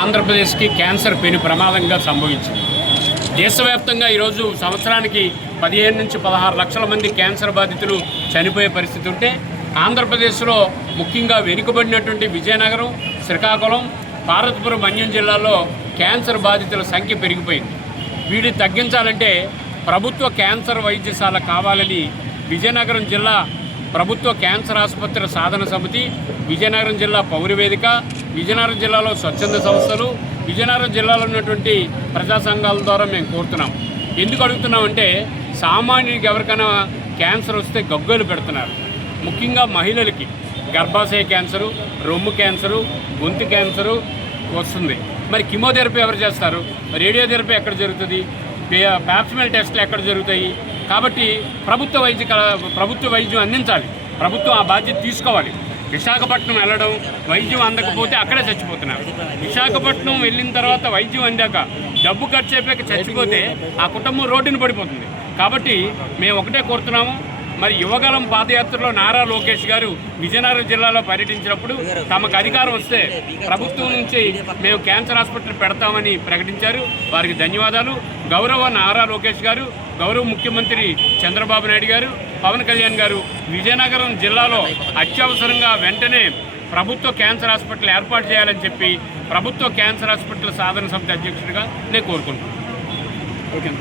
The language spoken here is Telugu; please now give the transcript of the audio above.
ఆంధ్రప్రదేశ్కి క్యాన్సర్ పెను ప్రమాదంగా సంభవించింది. దేశవ్యాప్తంగా ఈరోజు సంవత్సరానికి 15 నుంచి 16 లక్షల మంది క్యాన్సర్ బాధితులు చనిపోయే పరిస్థితి ఉంటే, ఆంధ్రప్రదేశ్లో ముఖ్యంగా వెనుకబడినటువంటి విజయనగరం, శ్రీకాకుళం, పార్వతీపురం మన్యం జిల్లాల్లో క్యాన్సర్ బాధితుల సంఖ్య పెరిగిపోయింది. వీటిని తగ్గించాలంటే ప్రభుత్వ క్యాన్సర్ వైద్యశాల కావాలని విజయనగరం జిల్లా ప్రభుత్వ క్యాన్సర్ ఆసుపత్రుల సాధన సమితి, విజయనగరం జిల్లా పౌరవేదిక, విజయనగరం జిల్లాలో స్వచ్ఛంద సంస్థలు, విజయనగరం జిల్లాలో ఉన్నటువంటి ప్రజా సంఘాల ద్వారా మేము కోరుతున్నాం. ఎందుకు అడుగుతున్నామంటే, సామాన్యుడికి ఎవరికైనా క్యాన్సర్ వస్తే గగ్గోలు పెడుతున్నారు. ముఖ్యంగా మహిళలకి గర్భాశయ క్యాన్సరు, రొమ్ము క్యాన్సరు, గొంతు క్యాన్సరు వస్తుంది. మరి కీమోథెరపీ ఎవరు చేస్తారు? రేడియోథెరపీ ఎక్కడ జరుగుతుంది? ప్యాప్స్మెల్ టెస్టులు ఎక్కడ జరుగుతాయి? కాబట్టి ప్రభుత్వ వైద్యం అందించాలి. ప్రభుత్వం ఆ బాధ్యత తీసుకోవాలి. విశాఖపట్నం వెళ్ళడం, వైద్యం అందకపోతే అక్కడే చచ్చిపోతున్నారు. విశాఖపట్నం వెళ్ళిన తర్వాత వైద్యం అందాక డబ్బు ఖర్చు అయిపోయాక చచ్చిపోతే ఆ కుటుంబం రోడ్డున పడిపోతుంది. కాబట్టి మేము ఒకటే కోరుతున్నాము, మరి యువగలం పాదయాత్రలో నారా లోకేష్ గారు విజయనగరం జిల్లాలో పర్యటించినప్పుడు తమకు అధికారం వస్తే ప్రభుత్వం నుంచి మేము క్యాన్సర్ హాస్పిటల్ పెడతామని ప్రకటించారు. వారికి ధన్యవాదాలు. గౌరవ నారా లోకేష్ గారు, గౌరవ ముఖ్యమంత్రి చంద్రబాబు నాయుడు గారు, పవన్ కళ్యాణ్ గారు విజయనగరం జిల్లాలో అత్యవసరంగా వెంటనే ప్రభుత్వ క్యాన్సర్ హాస్పిటల్ ఏర్పాటు చేయాలని చెప్పి ప్రభుత్వ క్యాన్సర్ హాస్పిటల్ సాధన సమితి అధ్యక్షుడిగా నేను కోరుకుంటున్నాను. ఓకే.